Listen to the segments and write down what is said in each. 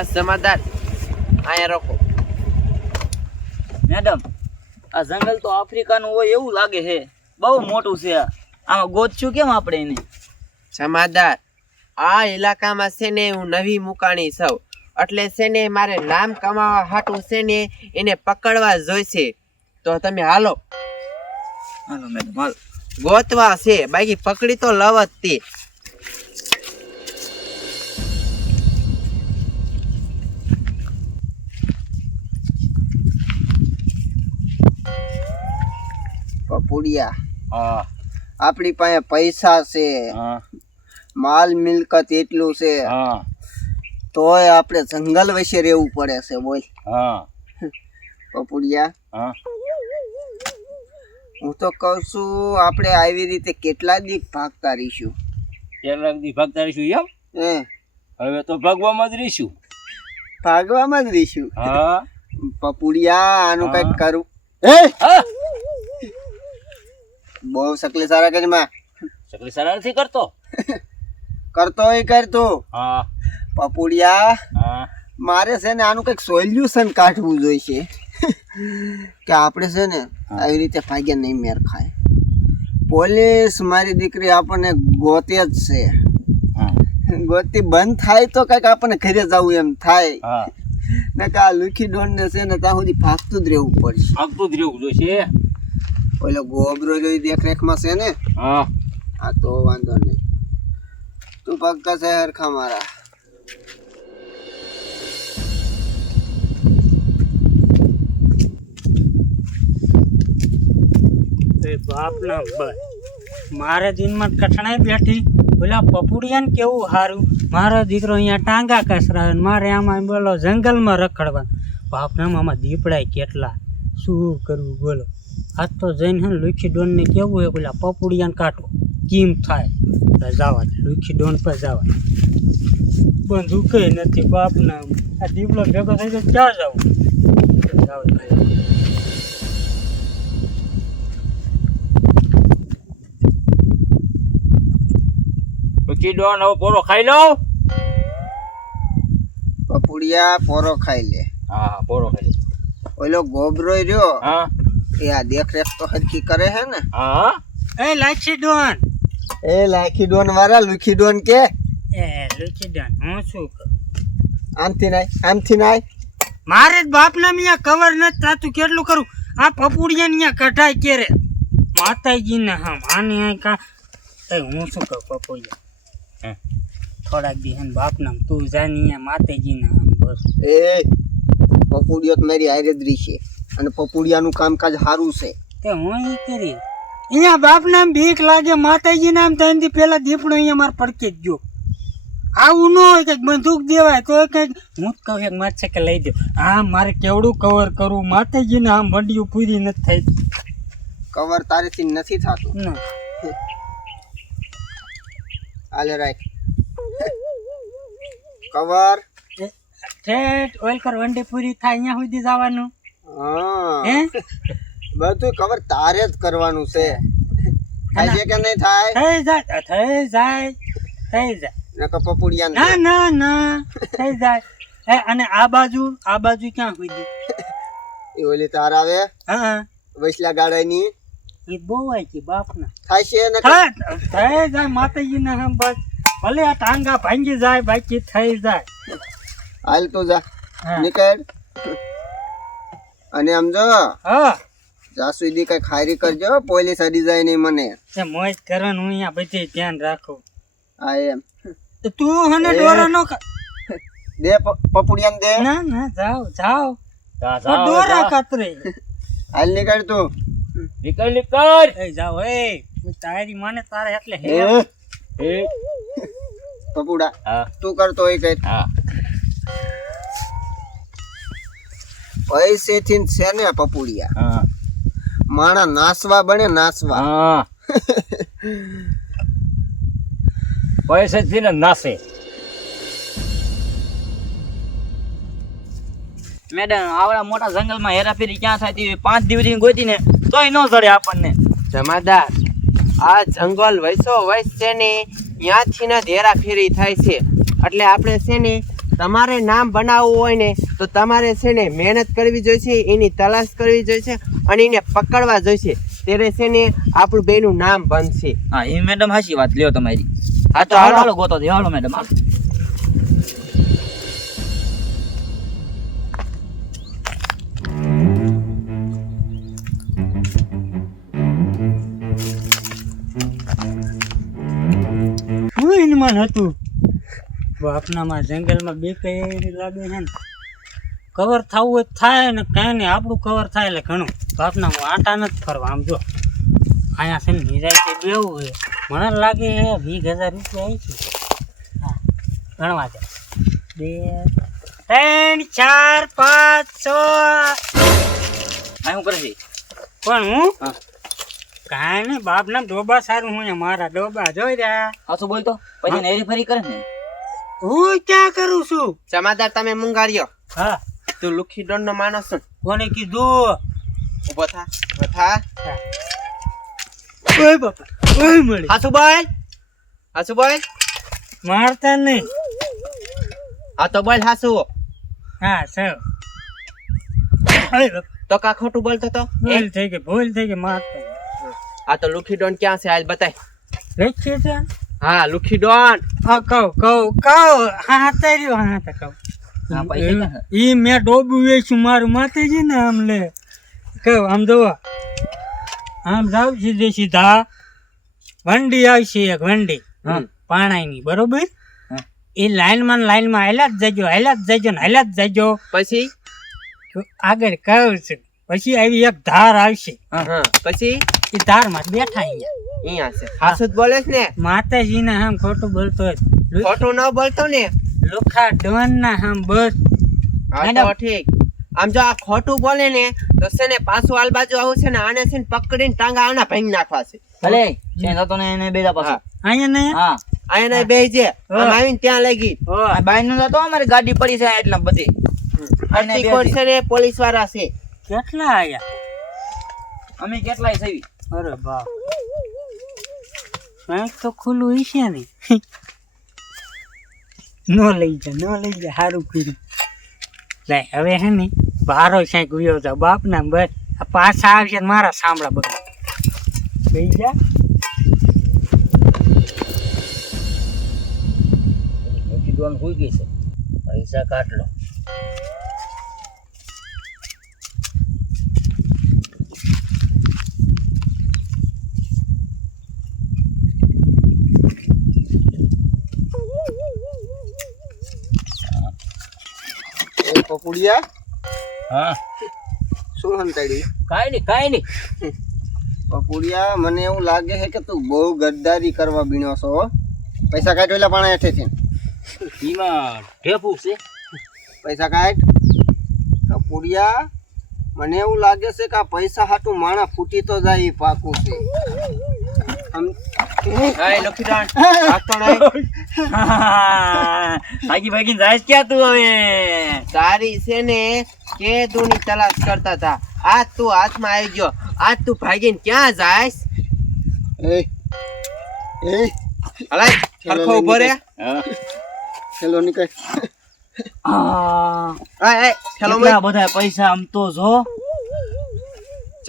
બસ જમાદાર. અહીંયા રોકો. મેડમ આ જંગલ તો આફ્રિકાનું હોય એવું લાગે છે. બહુ મોટું છે આ. આમાં ગોતશું કેમ આપણે એને? જમાદાર આ ઇલાકામાં છે ને હું નવી મુકાણી છું. એટલે છે ને મારે નામ કમાવા હાટું છે ને એને પકડવા જોઈશે. તો તમે હાલો. હાલો મેડમ હાલો. ગોતવા છે. બાકી પકડી તો લવ જ તે. પપુડિયા હા. આપણી પાસે પૈસા છે. માલ મિલકત એટલું છે. હા. તોય આપણે જંગલ વિશે રહેવું પડે છે બોલ. પપુડિયા હું તો કહું છું આપણે આવી રીતે કેટલા દી ભાગતા રહીશું કેટલા દી ભાગતા રહીશું એમ? એ હવે તો ભાગવામાં જ રહીશું. ભાગવામાં જ રહીશું? હા. પપુડિયા આનું કંઈક કરું. હા. બહુ સકલી સારા કરી માં. સકલી સારા નથી કરતો? કરતો હોય કરતો હા. પપુડિયા હા. મારે છે ને આનું કંઈક સોલ્યુશન કાઢવું જોઈશે. કે આપણે છે ને આવી રીતે ભાગ્યા નહીં મેર ખાય. પોલીસ મારી દીકરી આપણને ગોતે જ છે. ગોતી બંધ થાય તો કંઈક આપણને ઘરે જવું એમ થાય. ને કે આ લુખી ડોન ને છે ને ત્યાં સુધી ભાગતું જ રહેવું પડશે. ભાગતું જ રહેવું જોઈશે. ઓલો ગોબરો જોઈ દેખરેખમાં છે ને? હા. હા તો વાંધો નહીં. તું પક્કા છે હરખા મારા? એ બાપના ભાઈ. મારે દિનમાં કઠણાઈ બેઠી. ઓલા પપુડિયાને કેવું સારું મારો દીકરો અહીંયા ટાંગા કસરાવે ને મારે આમાં બોલો જંગલમાં રખડવા બાપના આમાં દીપડાય કેટલા? શું કરવું બોલો? આજ તો જઈને હે ને લુખી ડોનને કેવું હોય પેલા પપુડિયાને કાંટો કેમ થાય? તો જવા લુખી ડોન પર જવા પણ બંદૂકે નથી બાપના આ દીપલો ભેગો થઈ જાય ક્યાં જવું જાવ ડોન હવે પોરો ખાઈ લો. પપુડિયા પોરો ખાઈ લે. હા પોરો ખાઈ લે. ઓલો ગોબરો રહ્યો હા. એ આ દેખરેખ તો હરખી કરે છે ને? હા? એ લાખી ડોન. એ લાખી ડોન વાળા લુખી ડોન કે? એ લુખી ડોન હું શું કરું આમથી નાય આમથી નાય. મારે જ બાપના અહીંયા કવર નથી થાતું કેટલું કરું? આ પપુડિયા અહીંયા કઢાય કેરે માતાજીને હા માની આ કા એ હું શું કહું પપુડિયા? હે. થોડાક દી બાપ ને તું જાની માતાજી માતાજીને આમ બસ. એ પપુડિયો તો મારી હારે છે. અને પપુડિયાનું કામકાજ સારું છે. તે હું એ કરી. અહીંયા બાપના બીક લાગે માતાજી ત્રણ દી પેલા દીપડો અહીંયા મારે પડકે જ ગયો. આવું ન હોય કંઈક બંદૂક દેવાય તો કંઈક હું જ કહું એક માછે કે લઈ દો. હા મારે કેવડું કવર કરવું? માતાજીને આમ વંડિયું પૂરી નથી થઈ. કવર તારેથી નથી થતું. ના. આલે રાખ. કવર ઠેઠ ઓલકર વંડી પૂરી થાય અહીંયા સુધી જવાનું. હા. બધું કવર તારે જ કરવાનું છે. થાય છે કે નહીં થાય? થઈ જાય થઈ જાય થઈ જાય. નકર પપુડિયા ના ના ના થઈ જાય. હે અને આ બાજુ આ બાજુ ક્યાં સુધી એ ઓલી તાર આવે? હા વૈસલા ગાડાની એ બહુ આવી છે બાપના. થાય છે ને થાય થઈ જાય માતાજીને હમ બસ. ભલે આ ટાંગા ભાંગી જાય બાકી થઈ જાય. હાલ તો જા. નીકળ. અને સમજો હા. જ્યાં સુધી કઈ ખાયરી કરજો પોલીસ અડી જાય નહીં મને. તે મોજ કરવાનું હું અહીંયા બધે ધ્યાન રાખું. હા એમ. તો તું હને ડોરો નો દે પપુડિયા પપુડિયાને દે. ના ના જાઓ જાઓ. ડોરા. કતરે હાલ નીકળ તું. નીકળ નીકળ. એ જાઓ એ. હું તારી માને તારે એટલે હે? પપુડા તું કરતો હોય કઈ હા. પૈસેથી છે ને પપુડિયા. હા. માણા નાસવા બને નાસવા. હા. પૈસેથી ને નાસે. મેડમ આવડા મોટા જંગલમાં હેરાફેરી ક્યાં થતી હોય પાંચ દિવસની ગોતી ને તોય ન જડે આપણને. જમાદાર આ જંગલ વૈસો વૈસ છે ને ત્યાંથી ને હેરાફેરી થાય છે. એટલે આપણે છે ને તમારે નામ બનાવવું હોય ને તો તમારે છે ને મહેનત કરવી જોઈશે એની તલાશ કરવી જોઈશે અને એને પકડવા જોઈશે. ત્યારે છે ને આપણું બેનું નામ બનશે. હા એ મેડમ હાચી વાત લ્યો તમારી. હા તો હાલો હાલો. ગોતો દે હાલો મેડમ હતું બાપનામાં જંગલમાં બે કઈ લાગે છે ને. કવર થવું હોય થાય ને કાંઈ નહીં આપણું કવર થાય એટલે ઘણું. બાપના હું આટા નથી ફરવા આમ જો. અહીંયા છે ને નિરાય તે બેવું છે. મને લાગે એ વીસ હજાર રૂપિયા આવી છે. હા ગણવા દે. બે ત્રણ ચાર પાંચ છ. હા હું કરે છે પણ હું? હા. કાંઈ નહીં બાપના ડોબા સારું હું અહીંયા મારા ડોબા જોઈ રહ્યા. હાચું બોલતો? પછી નેરી ફરી કરે ને? હું ક્યાં કરું છું? જમાદાર તમે મુંગાડ્યો હા. તું લુખી ડોન નો માણસ છો? કોને કીધું? ઊભો થા ઊભો થા. ઓય બાપા ઓય મળી. હાસુભાઈ હાસુભાઈ મારતા નહીં. આ તો બોલ હાસુ હા સર. તો કા ખોટું બોલતો તો? ભૂલ થઈ ગઈ ભૂલ થઈ ગઈ મારતા આ તો લુખી ડોન ક્યાં છે? આજ બતાય. લખીએ છે? હા લુખી ડોન. હા કહું કહું કહું. હા હા તાર્યો હા હા કહું? ઈ મેં ડોબ્યું વેચું મારું માતાજી ને આમ લે. કહો આમ જોવા. આમ જાવ સીધે સીધા. વંડી આવશે એક વંડી. હમ. પાણાની બરોબર? હા. એ લાઈનમાં ને લાઈનમાં હેલા જ જજો હેલા જ જજો ને હેલા જ જજો. પછી? આગળ કહું છું. પછી આવી એક ધાર આવશે. હા. પછી? એ ધારમાં બેઠા અહીંયા. અહીંયા છે. હાસુ જ બોલે છે ને? માતાજીના આમ ખોટું બોલતો હોય. ખોટું ન બોલતો ને? લુખા ડોન ના હમ બસ. હા તો ઠીક. આમ જો આ ખોટું બોલે ને તો છે ને પાછું આલ બાજુ આવું છે ને આને છે ને પકડીને ટાંગા આના ભાઈ નાખવા છે. ભલે. છે તો ને એને બેડા પાછો અહીંયા ને? હા. અહીંયા બે છે. આમ આવીને ત્યાં લઈ ગઈ. બાઈ નું તો અમારી ગાડી પડી છે એટલે બધી. આરતી કોટ છે ને પોલીસવાળા છે. કેટલા આયા? અમે કેટલાય થઈ અરે બાપ. બેંક તો ખુલ્લું હશે ને. નો લઈ જા, નો લઈ જા સારું કર્યું. લે, હવે હે ને બારો ક્યાંક ગયો તો બાપ ના બસ, આ પાછા આવશે મારા સાંભળા બધા. લઈ જા. કીધું હોઈ ગઈ છે. પૈસા કાઢ લો. એ પપુડિયા હા. શું હંતાડી કાંઈ નહીં કાંઈ નહીં. પપુડિયા મને એવું લાગે છે કે તું બહુ ગદ્દારી કરવા બીણો છો હો. પૈસા કાઢ એટલે પણ છે એમાં ઢેફું છે. પૈસા કાઢ. પપુડિયા મને એવું લાગે છે કે આ પૈસા હાટું માણા ફૂટી તો જાય એ પાકું છે. આમ- હાય લુખી ડોન ભાગતો નહીં ભાગી ભાગી જાય ક્યાં તું હવે? તારી છે ને કે તું તલાશ કરતા હતા આજ તું હાથમાં આવી ગયો. આજ તું ભાગીને ક્યાં જાયસ એ એ. હલાય સરખો ઊભો રે હેલો નીકળ. આ, આય આય બધા પૈસા આમ તો જો.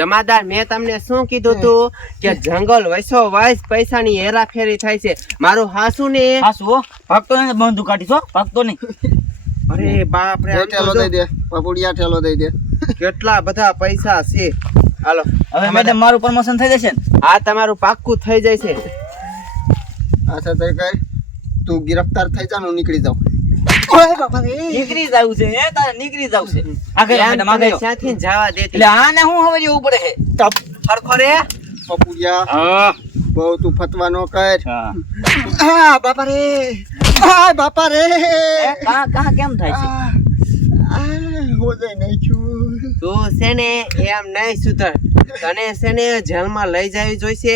જમાદાર મેં તમને શું કીધું તું? કે જંગલ વૈસો વાઇસ પૈસાની હેરાફેરી થાય છે. મારું હાસુ ને હાસુ ભક્તો ને નહીં બંધુ કાઢીશ હો. ભાગતો નહીં. અરે બાપ રે ઠેલો દઈ દે. પપુડિયા ઠેલો દઈ દે. કેટલા બધા પૈસા છે? હાલો. હવે મેડમ મારું પ્રમોશન થઈ જશે ને? આ તમારું પાક્કું થઈ જાય છે આછા કઈ. તું ગિરફ્તાર થઈ જા હું નીકળી જાઉં. નીકળી જવું છે હે? તારે નીકળી જવું છે. આગળ મેડમ આગળ ક્યાંથી જવા દેતી? એટલે આને હું હવે જેવું પડે? છે સરખો રે. પપુડિયા હા. બહુ તું ફતવા ન કર. હા. બાપા રે આ બાપા રે કા કા કેમ થાય છે? આ આ હોજાઈ નાખ્યું તું છે ને એમ નહીં સુધર. તને છે ને જેલમાં લઈ જવી જોઈશે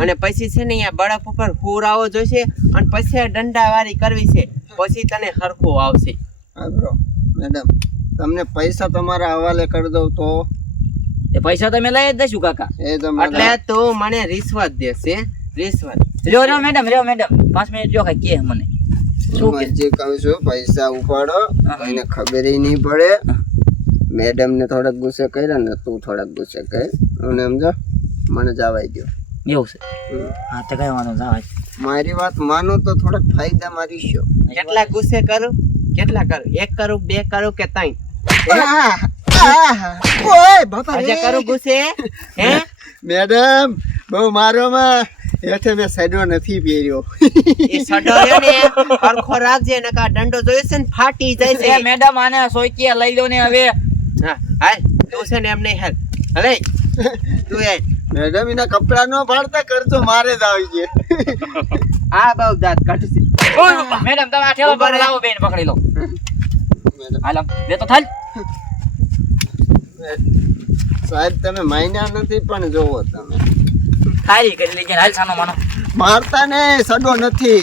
અને પછી છે ને અહીંયા બળફ ઉપર હુરાવો જોઈશે અને પછી દંડાવારી કરવી છે. પછી તને હરખું આવશે. આગળ મેડમ તમને પૈસા તમારા હવાલે કરી દઉં તો? એ પૈસા તમે લઈ જ દઈશું કાકા. એ તમે એટલે તું મને રિશ્વત દેશે રિશ્વત. રહ્યો રહ્યો મેડમ રહ્યો મેડમ પાંચ મિનિટ જો કઈ કે મને? જે કહું? છું પૈસા ઉપાડો કોઈને ખબર નહીં પડે. મેડમ ને થોડાક ગુસ્સે કર્યા ને તું થોડાક ગુસ્સે કર. અને સમજો મને જવાઈ ગયો. એવું છે? હા તો કઈ વાંધો આવે મારી વાત માનો તો થોડાક ફાયદા મારી છો. કેટલા ગુસ્સે કરું? કેટલા કરું? એક કરું બે કરું કે ત્રણ? ઓય કરું ગુસ્સે? હે? મેડમ બહુ મારો માં નથી પહેર્યો. એ સડો ને રાખજે નકા દંડો જોયો છે ને ફાટી જાય છે. મેડમ આને સોઈકિયા લઈ લો ને હવે. હા હાલ તું છે ને એમ નહીં હાલ હલે તું એ મેડમ એના કપડા નો પાડતા કરજો મારે જ આવી છે. આ બહુ દાંત કાઢશે મેડમ તમે આ ઠેલો ઊભા રહે. પકડી લાવો બેન પકડી લો. મેડમ. હાલ બે તો થાલ. સાહેબ તમે માન્યા નથી પણ જોવો તમે. ખાલી કરી લેજે હાલ સાનો માનો. મારતા ને સડો નથી.